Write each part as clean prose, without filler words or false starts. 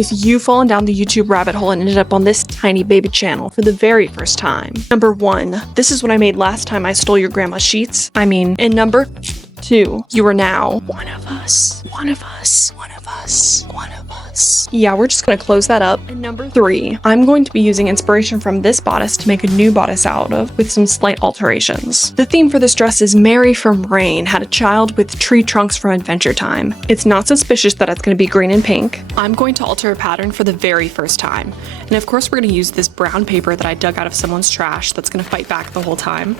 if you've fallen down the YouTube rabbit hole and ended up on this tiny baby channel for the very first time. Number 1, this is what I made last time I stole your grandma's sheets. And number 2, you are now one of us. One of us. One of us. One of us. Yeah, we're just gonna close that up. And number 3, I'm going to be using inspiration from this bodice to make a new bodice out of, with some slight alterations. The theme for this dress is Mary from Rain had a child with tree trunks from Adventure Time. It's not suspicious that it's gonna be green and pink. I'm going to alter a pattern for the very first time. And of course we're gonna use this brown paper that I dug out of someone's trash that's gonna fight back the whole time.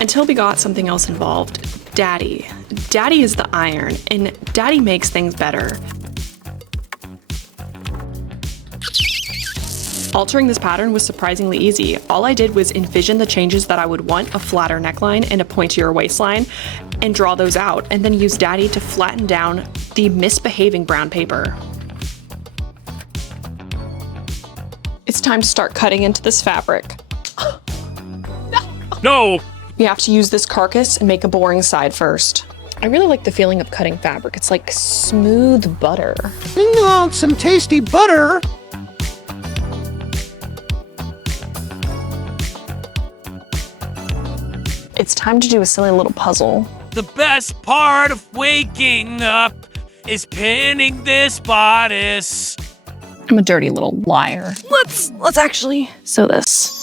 Until we got something else involved. Daddy. Daddy is the iron, and Daddy makes things better. Altering this pattern was surprisingly easy. All I did was envision the changes that I would want, a flatter neckline and a pointier waistline, and draw those out, and then use Daddy to flatten down the misbehaving brown paper. It's time to start cutting into this fabric. No! You have to use this carcass and make a boring side first. I really like the feeling of cutting fabric. It's like smooth butter. Bring on some tasty butter. It's time to do a silly little puzzle. The best part of waking up is pinning this bodice. I'm a dirty little liar. Let's actually sew this.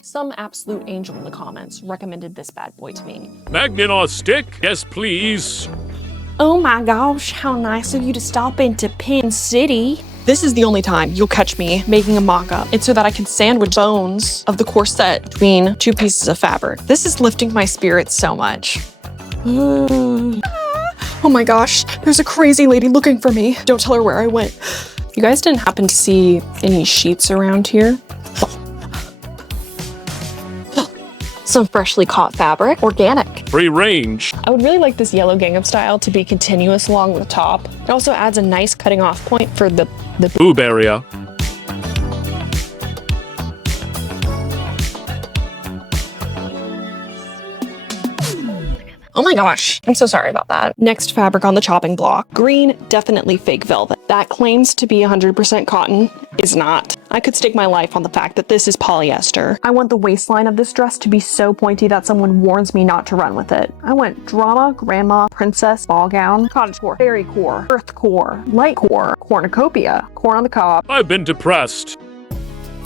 Some absolute angel in the comments recommended this bad boy to me. Magnet on a stick? Yes, please. Oh my gosh, how nice of you to stop into Pin City. This is the only time you'll catch me making a mock-up. It's so that I can sandwich bones of the corset between 2 pieces of fabric. This is lifting my spirits so much. Oh my gosh, there's a crazy lady looking for me. Don't tell her where I went. You guys didn't happen to see any sheets around here? Some freshly caught fabric, organic. Free range. I would really like this yellow gingham style to be continuous along the top. It also adds a nice cutting off point for the boob area. Oh my gosh, I'm so sorry about that. Next fabric on the chopping block. Green, definitely fake velvet. That claims to be 100% cotton, is not. I could stake my life on the fact that this is polyester. I want the waistline of this dress to be so pointy that someone warns me not to run with it. I went drama, grandma, princess, ball gown, cottagecore, fairy core, earth core, light core, cornucopia, corn on the cob. I've been depressed.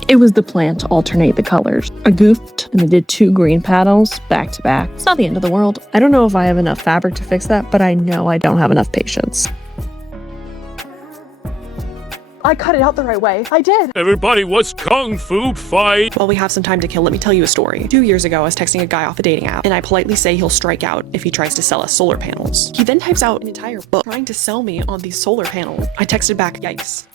It was the plan to alternate the colors. I goofed and I did 2 green panels back to back. It's not the end of the world. I don't know if I have enough fabric to fix that, but I know I don't have enough patience. I cut it out the right way. I did. Everybody was kung fu fight. While we have some time to kill, let me tell you a story. 2 years ago, I was texting a guy off a dating app, and I politely say he'll strike out if he tries to sell us solar panels. He then types out an entire book trying to sell me on these solar panels. I texted back, yikes.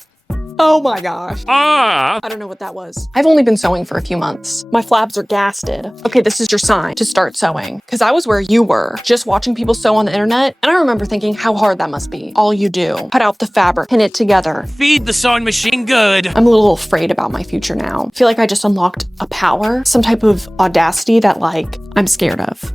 Oh my gosh. Ah! I don't know what that was. I've only been sewing for a few months. My flabs are gasted. Okay, this is your sign to start sewing. Because I was where you were, just watching people sew on the internet, and I remember thinking how hard that must be. All you do, cut out the fabric, pin it together. Feed the sewing machine good. I'm a little afraid about my future now. I feel like I just unlocked a power, some type of audacity that, like, I'm scared of.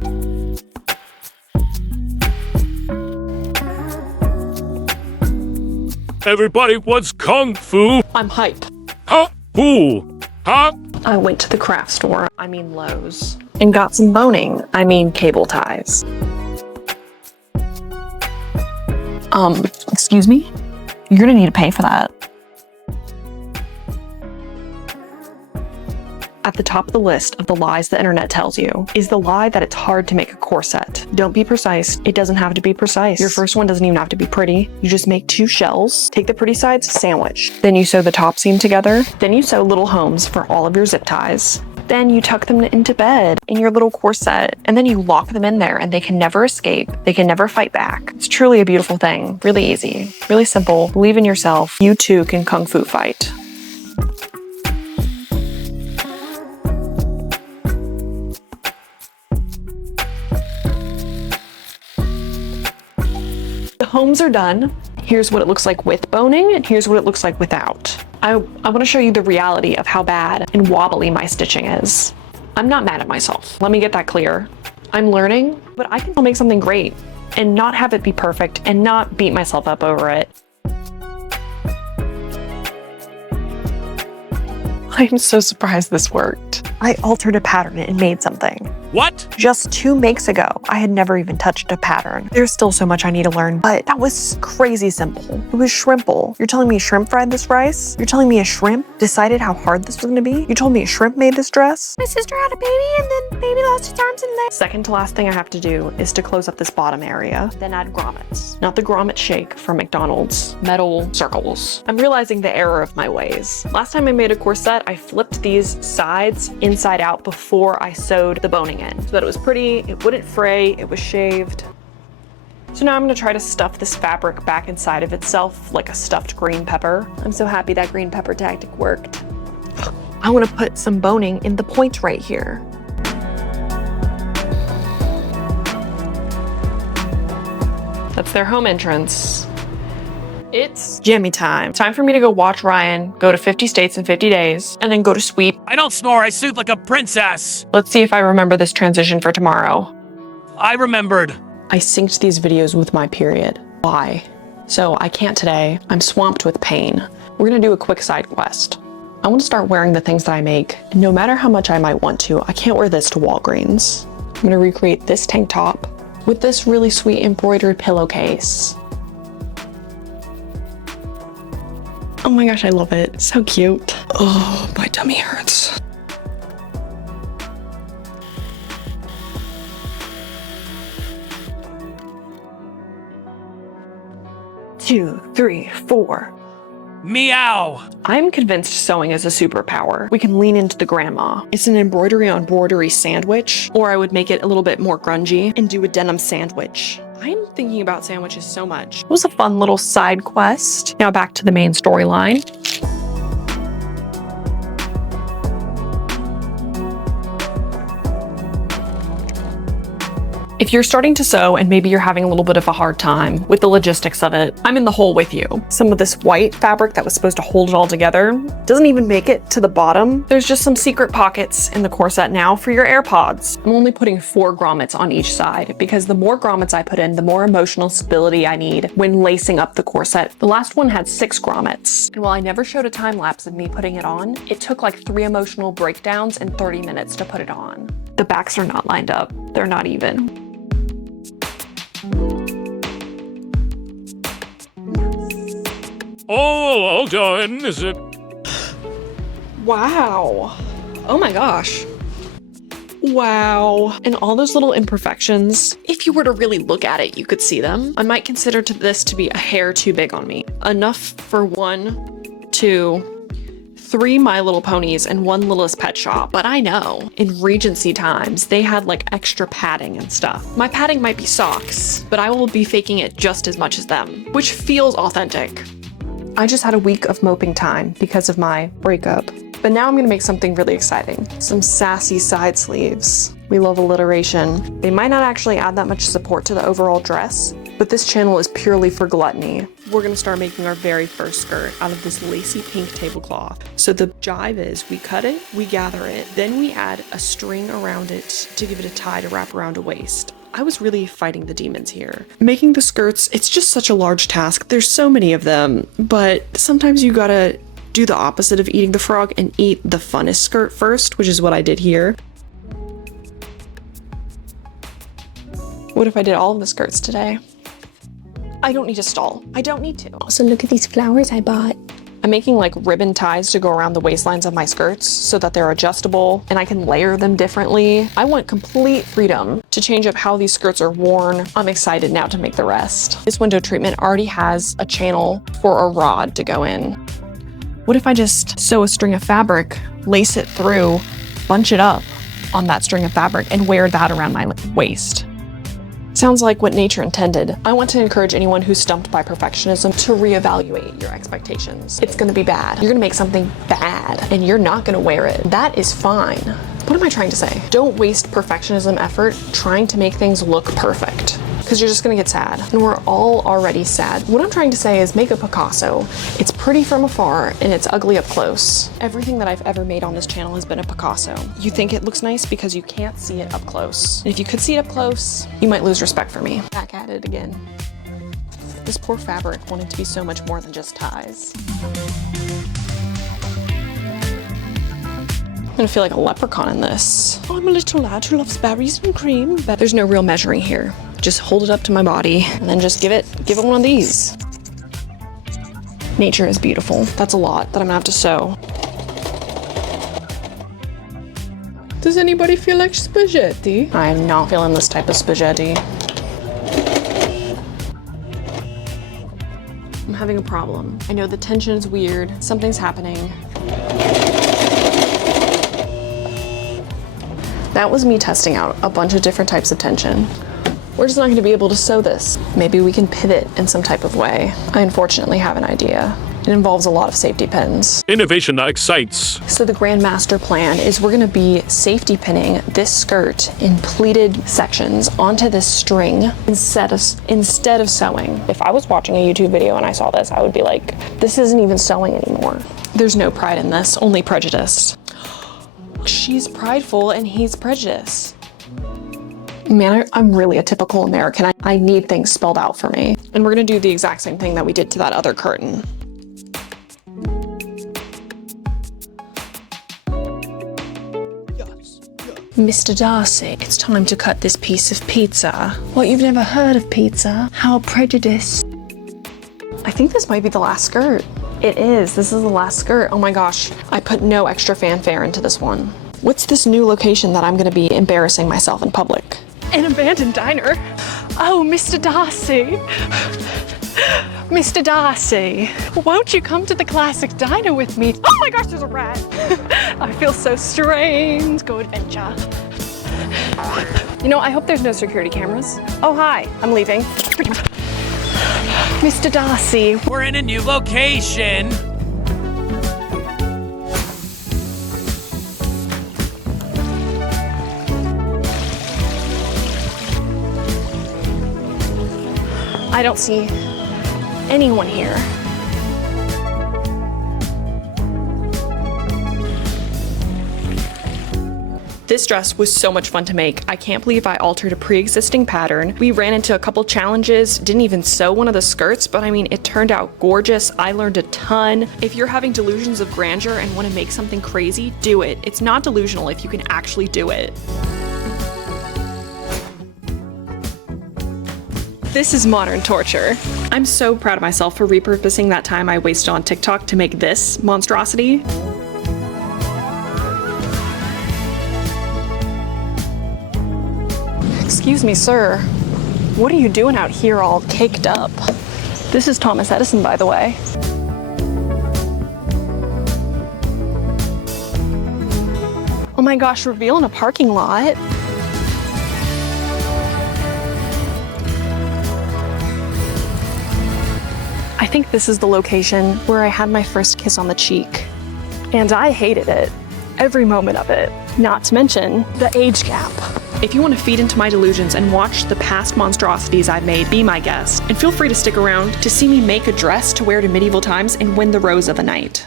Everybody wants kung fu. I'm hype. Huh? Who? Huh? I went to the craft store, I mean Lowe's, and got some boning, I mean cable ties. Excuse me? You're gonna need to pay for that. At the top of the list of the lies the internet tells you is the lie that it's hard to make a corset. Don't be precise. It doesn't have to be precise. Your first one doesn't even have to be pretty. You just make 2 shells, take the pretty sides, sandwich. Then you sew the top seam together. Then you sew little homes for all of your zip ties. Then you tuck them into bed in your little corset, and then you lock them in there and they can never escape. They can never fight back. It's truly a beautiful thing. Really easy, really simple. Believe in yourself. You too can kung fu fight. The homes are done. Here's what it looks like with boning, and here's what it looks like without. I want to show you the reality of how bad and wobbly my stitching is. I'm not mad at myself. Let me get that clear. I'm learning, but I can still make something great. and not have it be perfect and not beat myself up over it. I'm so surprised this worked. I altered a pattern and made something. What? Just 2 makes ago, I had never even touched a pattern. There's still so much I need to learn, but that was crazy simple. It was shrimple. You're telling me a shrimp fried this rice? You're telling me a shrimp decided how hard this was gonna be? You told me a shrimp made this dress? My sister had a baby and then baby lost its arms and legs. Second to last thing I have to do is to close up this bottom area, then add grommets. Not the grommet shake from McDonald's, metal circles. I'm realizing the error of my ways. Last time I made a corset, I flipped these sides inside out before I sewed the boning in so that it was pretty, it wouldn't fray, it was shaved. So now I'm gonna try to stuff this fabric back inside of itself like a stuffed green pepper. I'm so happy that green pepper tactic worked. I wanna put some boning in the point right here. That's their home entrance. It's jammy time. Time for me to go watch Ryan go to 50 states in 50 days and then go to sweep. I don't snore, I soothe like a princess. Let's see if I remember this transition for tomorrow. I remembered. I synced these videos with my period. Why? So I can't today. I'm swamped with pain. We're gonna do a quick side quest. I want to start wearing the things that I make. And no matter how much I might want to, I can't wear this to Walgreens. I'm gonna recreate this tank top with this really sweet embroidered pillowcase. Oh my gosh, I love it. So cute. Oh, my tummy hurts. Two, three, four. Meow. I'm convinced sewing is a superpower. We can lean into the grandma. It's an embroidery on broidery sandwich, or I would make it a little bit more grungy and do a denim sandwich. I'm thinking about sandwiches so much. It was a fun little side quest. Now back to the main storyline. If you're starting to sew and maybe you're having a little bit of a hard time with the logistics of it, I'm in the hole with you. Some of this white fabric that was supposed to hold it all together doesn't even make it to the bottom. There's just some secret pockets in the corset now for your AirPods. I'm only putting 4 grommets on each side because the more grommets I put in, the more emotional stability I need when lacing up the corset. The last one had 6 grommets. And while I never showed a time lapse of me putting it on, it took like 3 emotional breakdowns and 30 minutes to put it on. The backs are not lined up. They're not even. All done, is it? Wow. Oh my gosh. Wow. And all those little imperfections, if you were to really look at it, you could see them. I might consider this to be a hair too big on me. Enough for 1, 2, 3 My Little Ponies and 1 Littlest Pet Shop. But I know in Regency times, they had like extra padding and stuff. My padding might be socks, but I will be faking it just as much as them, which feels authentic. I just had a week of moping time because of my breakup. But now I'm gonna make something really exciting. Some sassy side sleeves. We love alliteration. They might not actually add that much support to the overall dress, but this channel is purely for gluttony. We're gonna start making our very first skirt out of this lacy pink tablecloth. So the jive is we cut it, we gather it, then we add a string around it to give it a tie to wrap around a waist. I was really fighting the demons here. Making the skirts, it's just such a large task. There's so many of them, but sometimes you gotta do the opposite of eating the frog and eat the funnest skirt first, which is what I did here. What if I did all of the skirts today? I don't need a stall. I don't need to. Also, look at these flowers I bought. I'm making like ribbon ties to go around the waistlines of my skirts so that they're adjustable and I can layer them differently. I want complete freedom to change up how these skirts are worn. I'm excited now to make the rest. This window treatment already has a channel for a rod to go in. What if I just sew a string of fabric, lace it through, bunch it up on that string of fabric and wear that around my waist? Sounds like what nature intended. I want to encourage anyone who's stumped by perfectionism to reevaluate your expectations. It's gonna be bad. You're gonna make something bad and you're not gonna wear it. That is fine. What am I trying to say? Don't waste perfectionism effort trying to make things look perfect. because you're just gonna get sad. And we're all already sad. What I'm trying to say is make a Picasso. It's pretty from afar and it's ugly up close. Everything that I've ever made on this channel has been a Picasso. You think it looks nice because you can't see it up close. And if you could see it up close, you might lose respect for me. Back at it again. This poor fabric wanted to be so much more than just ties. I'm gonna feel like a leprechaun in this. Oh, I'm a little lad who loves berries and cream. But there's no real measuring here. Just hold it up to my body and then just give it one of these. Nature is beautiful. That's a lot that I'm gonna have to sew. Does anybody feel like spaghetti? I am not feeling this type of spaghetti. I'm having a problem. I know the tension is weird. Something's happening. That was me testing out a bunch of different types of tension. We're just not going to be able to sew this. Maybe we can pivot in some type of way. I unfortunately have an idea. It involves a lot of safety pins. Innovation that excites. So the grand master plan is we're going to be safety pinning this skirt in pleated sections onto this string instead of sewing. If I was watching a YouTube video and I saw this, I would be like, this isn't even sewing anymore. There's no pride in this, only prejudice. She's prideful and he's prejudiced. Man, I'm really a typical American. I need things spelled out for me. And we're gonna do the exact same thing that we did to that other curtain. Mr. Darcy, it's time to cut this piece of pizza. What, you've never heard of pizza? How prejudiced. I think this might be the last skirt. It is. This is the last skirt. Oh my gosh. I put no extra fanfare into this one. What's this new location that I'm gonna be embarrassing myself in public? An abandoned diner? Oh, Mr. Darcy. Mr. Darcy, won't you come to the classic diner with me? Oh my gosh, there's a rat. I feel so strange. Go adventure. You know, I hope there's no security cameras. Oh, hi. I'm leaving. Mr. Darcy. We're in a new location. I don't see anyone here. This dress was so much fun to make. I can't believe I altered a pre-existing pattern. We ran into a couple challenges, didn't even sew one of the skirts, but I mean, it turned out gorgeous. I learned a ton. If you're having delusions of grandeur and want to make something crazy, do it. It's not delusional if you can actually do it. This is modern torture. I'm so proud of myself for repurposing that time I wasted on TikTok to make this monstrosity. Excuse me, sir. What are you doing out here all caked up? This is Thomas Edison, by the way. Oh my gosh, reveal in a parking lot. I think this is the location where I had my first kiss on the cheek. And I hated it. Every moment of it. Not to mention the age gap. If you want to feed into my delusions and watch the past monstrosities I've made, be my guest. And feel free to stick around to see me make a dress to wear to medieval times and win the rose of the night.